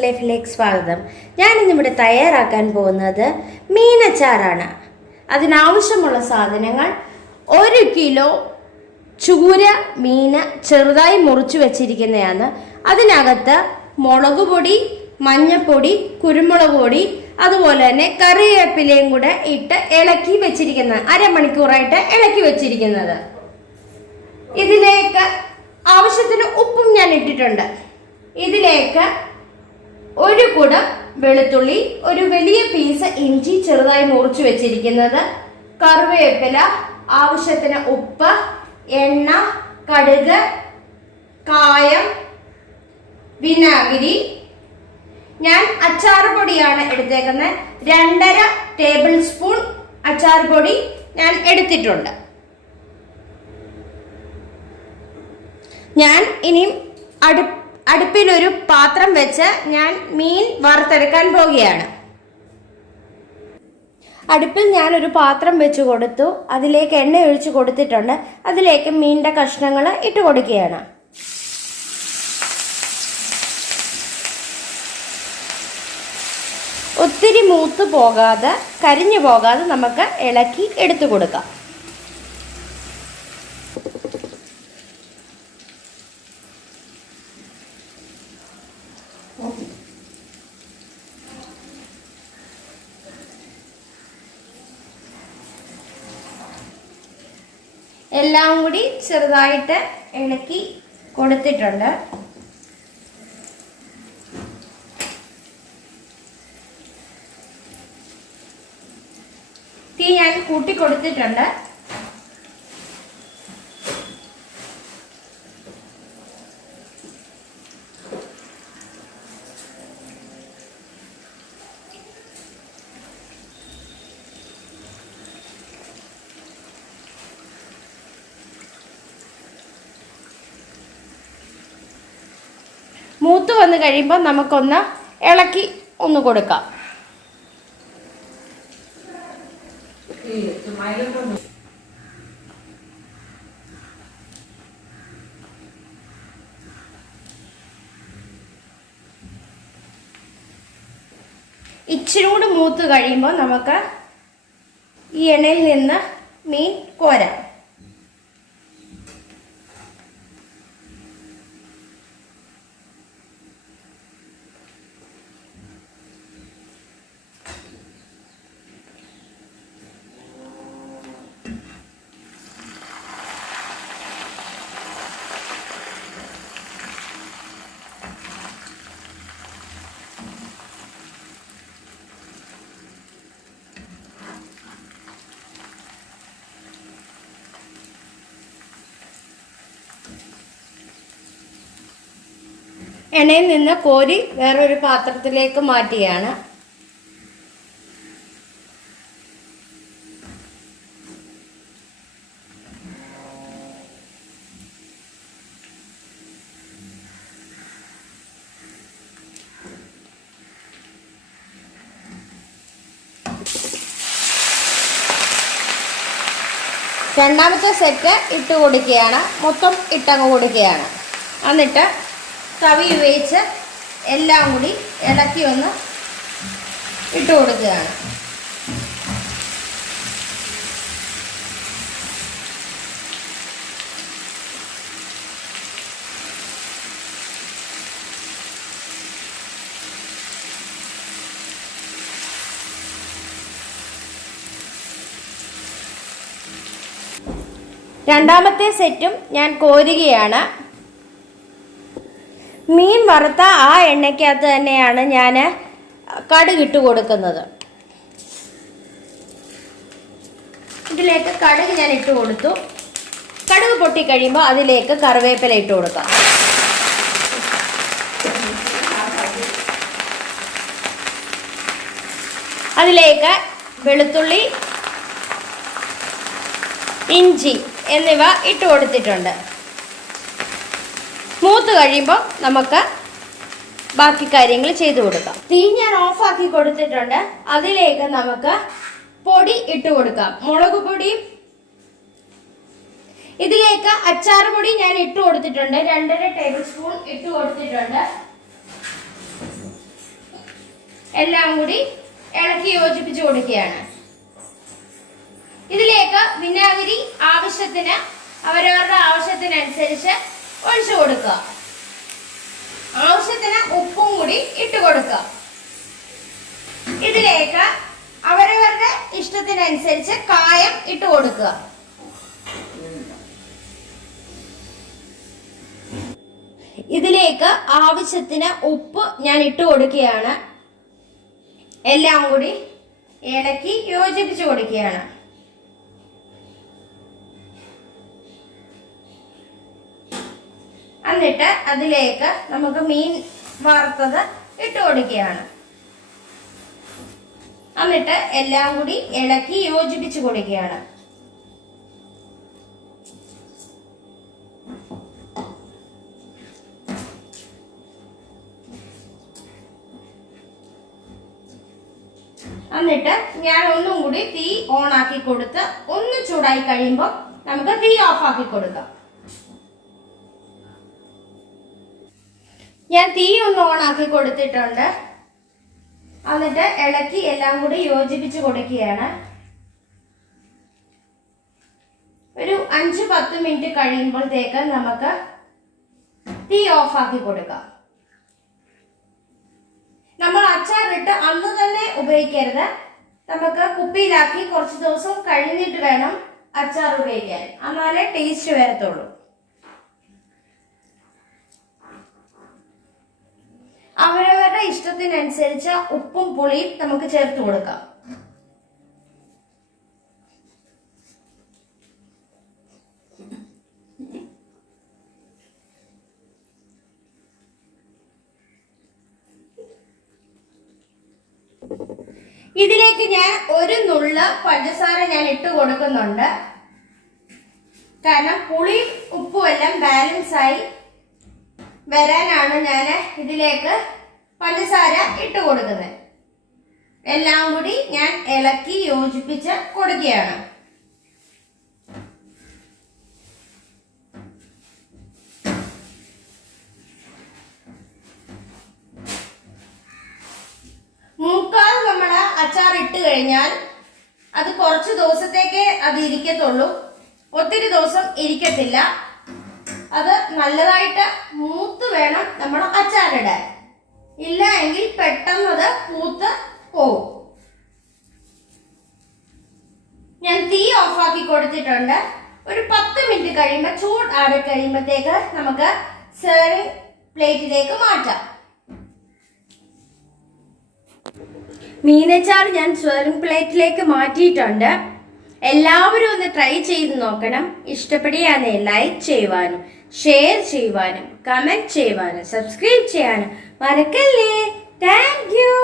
News ലൈഫിലേക്ക് സ്വാഗതം. ഞാനിന്നിവിടെ തയ്യാറാക്കാൻ പോകുന്നത് മീനച്ചാറാണ്. അതിനാവശ്യമുള്ള സാധനങ്ങൾ: 1 കിലോ ചൂര മീന് ചെറുതായി മുറിച്ചു വെച്ചിരിക്കുന്നതാണ്. അതിനകത്ത് മുളക് പൊടി, മഞ്ഞപ്പൊടി, കുരുമുളക് പൊടി, അതുപോലെ തന്നെ കറിവേപ്പിലയും കൂടെ ഇട്ട് ഇളക്കി വെച്ചിരിക്കുന്നത്, അരമണിക്കൂറായിട്ട് ഇളക്കി വെച്ചിരിക്കുന്നത്. ഇതിലേക്ക് ആവശ്യത്തിന് ഉപ്പും ഞാൻ ഇട്ടിട്ടുണ്ട്. ഇതിലേക്ക് 1 കുടം വെളുത്തുള്ളി, ഒരു വലിയ പീസ് ഇഞ്ചി ചെറുതായി മുറിച്ചു വെച്ചിരിക്കുന്നത്, കറിവേപ്പില, ആവശ്യത്തിന് ഉപ്പ്, എണ്ണ, കടുക്, കായം, വിനാഗിരി. ഞാൻ അച്ചാർ പൊടിയാണ് എടുത്തേക്കുന്നത്. 2.5 ടേബിൾ സ്പൂൺ അച്ചാർ പൊടി ഞാൻ എടുത്തിട്ടുണ്ട്. ഞാൻ ഇനിയും അടുപ്പിലൊരു പാത്രം വെച്ച് ഞാൻ മീൻ വറുത്തെടുക്കാൻ പോവുകയാണ്. അടുപ്പിൽ ഞാനൊരു പാത്രം വെച്ച് കൊടുത്തു. അതിലേക്ക് എണ്ണ ഒഴിച്ച് കൊടുത്തിട്ടുണ്ട്. അതിലേക്ക് മീനിന്റെ കഷ്ണങ്ങൾ ഇട്ട് കൊടുക്കുകയാണ്. ഒത്തിരി മൂത്ത് പോകാതെ, കരിഞ്ഞു പോകാതെ നമുക്ക് ഇളക്കി എടുത്തു കൊടുക്കാം. എല്ലാം കൂടി ചെറുതായിട്ട് ഇളക്കി കൊടുത്തിട്ടുണ്ട്. തീ ഞാൻ കൂട്ടി കൊടുത്തിട്ടുണ്ട്. മൂത്ത് വന്ന് കഴിയുമ്പോൾ നമുക്കൊന്ന് ഇളക്കി ഒന്ന് കൊടുക്കാം. ഇച്ചിരി കൂടി മൂത്ത് കഴിയുമ്പോൾ നമുക്ക് ഈ എണ്ണയിൽ നിന്ന് മീൻ കോരാം. എണ്ണയിൽ നിന്ന് കോരി വേറൊരു പാത്രത്തിലേക്ക് മാറ്റുകയാണ്. രണ്ടാമത്തെ സെറ്റ് ഇട്ട് കൊടുക്കുകയാണ്. മൊത്തം ഇട്ടങ്ങ് കൊടുക്കുകയാണ്. എന്നിട്ട് തവി ഉപയോഗിച്ച് എല്ലാം കൂടി ഇളക്കി ഒന്ന് ഇട്ട് കൊടുക്കുകയാണ്. രണ്ടാമത്തെ സെറ്റും ഞാൻ കോരുകയാണ്. മീൻ വറുത്ത ആ എണ്ണയ്ക്കകത്ത് തന്നെയാണ് ഞാൻ കടുക് ഇട്ട് കൊടുക്കുന്നത്. ഇതിലേക്ക് കടുക് ഞാൻ ഇട്ട് കൊടുത്തു. കടുക് പൊട്ടിക്കഴിയുമ്പോൾ അതിലേക്ക് കറിവേപ്പില ഇട്ട് കൊടുക്കാം. അതിലേക്ക് വെളുത്തുള്ളി, ഇഞ്ചി എന്നിവ ഇട്ട് കൊടുത്തിട്ടുണ്ട്. മൂത്ത് കഴിയുമ്പോൾ നമുക്ക് ബാക്കി കാര്യങ്ങൾ ചെയ്തു കൊടുക്കാം. തീ ഞാൻ ഓഫാക്കി കൊടുത്തിട്ടുണ്ട്. അതിലേക്ക് നമുക്ക് പൊടി ഇട്ട് കൊടുക്കാം. മുളക് പൊടി, ഇതിലേക്ക് അച്ചാർ പൊടി ഞാൻ ഇട്ട് കൊടുത്തിട്ടുണ്ട്. 2.5 ടേബിൾ സ്പൂൺ ഇട്ട് കൊടുത്തിട്ടുണ്ട്. എല്ലാം കൂടി ഇളക്കി യോജിപ്പിച്ചു കൊടുക്കുകയാണ്. ഇതിലേക്ക് വിനാഗിരി ആവശ്യത്തിന് അവരവരുടെ ആവശ്യത്തിനനുസരിച്ച് ഒഴിച്ചു കൊടുക്കുക. ആവശ്യത്തിന് ഉപ്പും കൂടി ഇട്ട് കൊടുക്കുക. ഇതിലേക്ക് അവരവരുടെ ഇഷ്ടത്തിനനുസരിച്ച് കായം ഇട്ട് കൊടുക്കുക. ഇതിലേക്ക് ആവശ്യത്തിന് ഉപ്പ് ഞാൻ ഇട്ട് കൊടുക്കുകയാണ്. എല്ലാം കൂടി ഇളക്കി യോജിപ്പിച്ചു കൊടുക്കുകയാണ്. എന്നിട്ട് അതിലേക്ക് നമുക്ക് മീൻ വറുത്തത് ഇട്ട് കൊടുക്കുകയാണ്. എന്നിട്ട് എല്ലാം കൂടി ഇളക്കി യോജിപ്പിച്ചു കൊടുക്കുകയാണ്. എന്നിട്ട് ഞാൻ ഒന്നും കൂടി തീ ഓൺ ആക്കി കൊടുത്ത് ഒന്ന് ചൂടായി കഴിയുമ്പോൾ നമുക്ക് തീ ഓഫ് ആക്കി കൊടുക്കാം. ഞാൻ തീ ഒന്ന് ഓൺ ആക്കി കൊടുത്തിട്ടുണ്ട്. എന്നിട്ട് ഇളക്കി എല്ലാം കൂടി യോജിപ്പിച്ച് കൊടുക്കുകയാണ്. ഒരു 5-10 മിനിറ്റ് കഴിയുമ്പോഴത്തേക്ക് നമുക്ക് തീ ഓഫ് ആക്കി കൊടുക്കാം. നമ്മൾ അച്ചാറിട്ട് അന്ന് തന്നെ ഉപയോഗിക്കരുത്. നമുക്ക് കുപ്പിയിലാക്കി കുറച്ച് ദിവസം കഴിഞ്ഞിട്ട് വേണം അച്ചാർ ഉപയോഗിക്കാൻ. എന്നാലേ ടേസ്റ്റ് വരത്തുള്ളൂ. അവരവരുടെ ഇഷ്ടത്തിനനുസരിച്ച് ഉപ്പും പുളിയും നമുക്ക് ചേർത്ത് കൊടുക്കാം. ഇതിലേക്ക് ഞാൻ ഒരു നുള്ള് പഞ്ചസാര ഞാൻ ഇട്ട് കൊടുക്കുന്നുണ്ട്. കാരണം പുളിയും ഉപ്പും എല്ലാം ബാലൻസ് ആയി വരാനാണ് ഞാൻ ഇതിലേക്ക് പഞ്ചസാര ഇട്ട് കൊടുക്കുന്നത്. എല്ലാം കൂടി ഞാൻ ഇളക്കി യോജിപ്പിച്ച് കൊടുക്കുകയാണ്. മൂക്കാൽ നമ്മൾ അച്ചാർ ഇട്ട് കഴിഞ്ഞാൽ അത് കുറച്ച് ദിവസത്തേക്ക് അത് ഇരിക്കത്തുള്ളൂ. ഒത്തിരി ദിവസം ഇരിക്കത്തില്ല. അത് നല്ലതായിട്ട് മൂത്ത് വേണം നമ്മൾ അച്ചാറിടാൻ. ഇല്ല എങ്കിൽ പെട്ടെന്ന് അത് പൂത്ത് പോകും. ഞാൻ തീ ഓഫാക്കി കൊടുത്തിട്ടുണ്ട്. ഒരു 10 മിനിറ്റ് കഴിയുമ്പോൾ ചൂട് ആറി കഴിയുമ്പോഴത്തേക്ക് നമുക്ക് സെർവിംഗ് പ്ലേറ്റിലേക്ക് മാറ്റാം. മീനച്ചാർ ഞാൻ സെർവിംഗ് പ്ലേറ്റിലേക്ക് മാറ്റിയിട്ടുണ്ട്. എല്ലാവരും ഒന്ന് ട്രൈ ചെയ്ത് നോക്കണം. ഇഷ്ടപ്പെടുകയാണെ ലൈക്ക് ചെയ്യുവാനും ഷെയർ ചെയ്യുവാനും കമന്റ് ചെയ്യുവാനും സബ്സ്ക്രൈബ് ചെയ്യാനും മറക്കല്ലേ. Thank you.